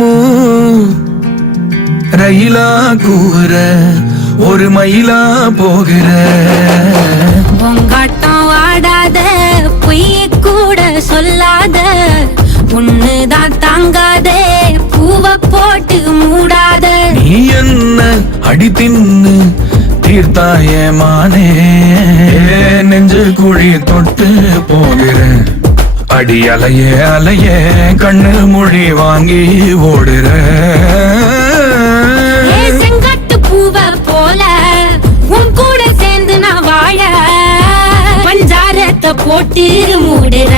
அடிதனமும் ரயிலா கூற ஒரு மயிலா போகிற பொங்காட்டம் ஆடாத பொய்ய கூட சொல்லாத ஒண்ணுதான் தாங்காதே பூவ போட்டு மூடாத நீ என்ன அடி தின்னு தீர்த்தாய மானே நெஞ்சு குழி தொட்டு போகிற அடி அலைய அலைய கண்ணு மொழி வாங்கி ஓடுற செங்கட்டு பூவ போல உன் கூட சேர்ந்து நான் வாழ பஞ்சாரத்தை போட்டு மூடுற